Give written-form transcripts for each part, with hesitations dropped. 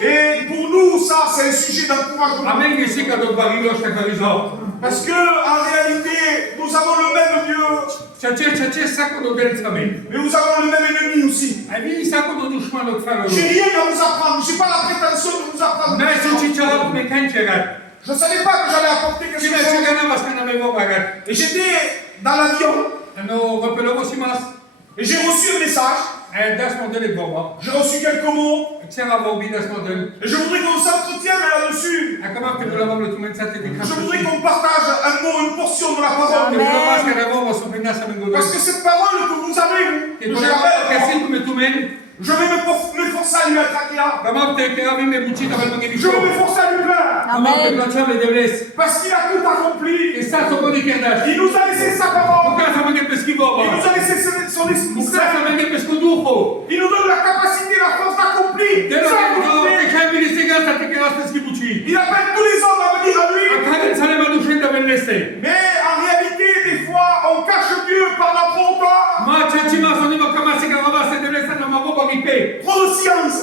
Et pour nous, ça, c'est un sujet d'encouragement. Parce que, en réalité, nous avons le même Dieu, mais nous avons le même ennemi aussi. J'ai rien à vous apprendre, je n'ai pas la prétention de vous apprendre. Je ne savais pas que j'allais apporter quelque chose. Et j'étais dans l'avion, et j'ai reçu un message. J'ai reçu quelques mots. Et je voudrais qu'on s'entretienne là-dessus. Je voudrais qu'on partage un mot, une portion de la parole. Parce que cette parole que vous avez, que je vais m'efforcer à lui attaquer là. Je vais m'efforcer à lui plaire. Parce qu'il a tout accompli. Il nous a laissé sa parole. Il nous a laissé son esprit saint. Il nous donne la capacité, la force d'accomplir. Il appelle tous les hommes à venir à lui. Mais en réalité, des fois, on cache Dieu par la hauteur. Trop de science.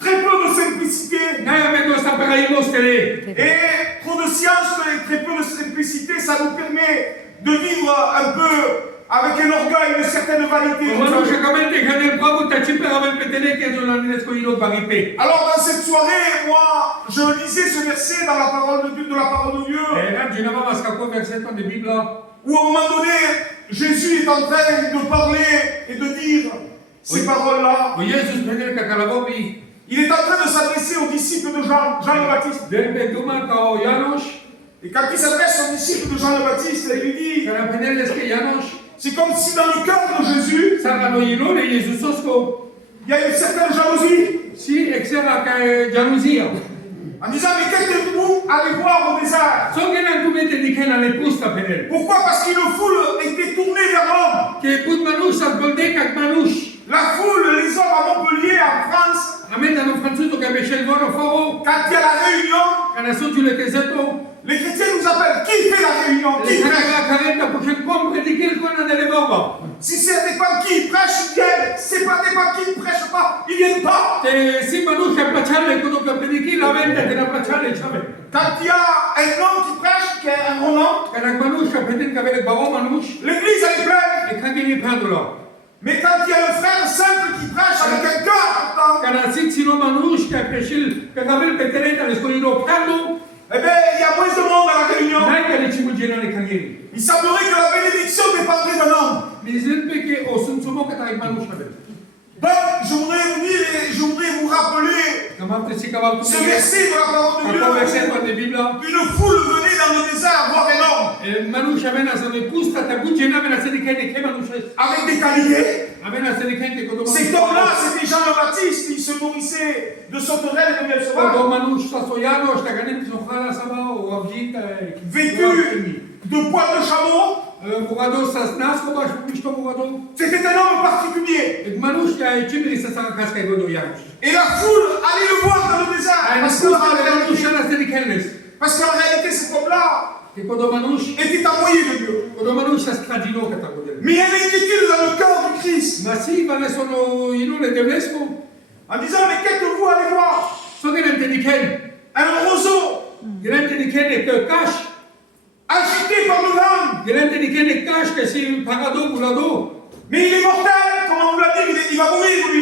Très peu de simplicité. Et trop de science et très peu de simplicité, ça nous permet de vivre un peu avec un orgueil, une certaine vanité. Alors dans cette soirée, moi, je lisais ce verset dans la parole de Dieu, où à un moment donné, Jésus est en train de parler et de dire ces paroles-là. Il est en train de s'adresser aux disciples de Jean le Baptiste. Et quand il s'adresse aux disciples de Jean le Baptiste, il lui dit, c'est comme si dans le cœur de Jésus, il y a une certaine jalousie. En disant, mais qu'êtes-vous allez voir au désert? Pourquoi? Parce que la foule était tournée vers l'homme. La foule, les hommes à Montpellier, en France, quand il y a la réunion, les chrétiens nous appellent. Qui fait la réunion? Qui prêche? Si ce n'est pas qui prêche, ils viennent. Si ce n'est pas qui ne prêche pas, ils ne viennent pas. Quand il y a un homme qui prêche, qui est un Roland, l'église elle est pleine. Mais quand il y a un frère simple qui prêche avec un cœur important, eh bien, il y a moins de monde à la réunion. Il semblerait que la bénédiction dépendrait d'un homme. Donc, je voudrais vous rappeler ce verset de la parole de Dieu. Une foule venait dans le désert voir un homme avec des qualités. Cet homme-là, c'était Jean le Baptiste. Il se nourrissait de sauterelles et de miel sauvage. Vêtu de poils de chameau. C'était un homme particulier. Et la foule allait le voir dans le désert. Parce qu'en réalité, cet homme-là était envoyé de Dieu. Mais il y a l'inquiétude dans le cœur du Christ. En disant, mais qu'êtes-vous allez voir? Un roseau agité par le vent. Mais il est mortel, comme on vous l'a dit, il va mourir lui.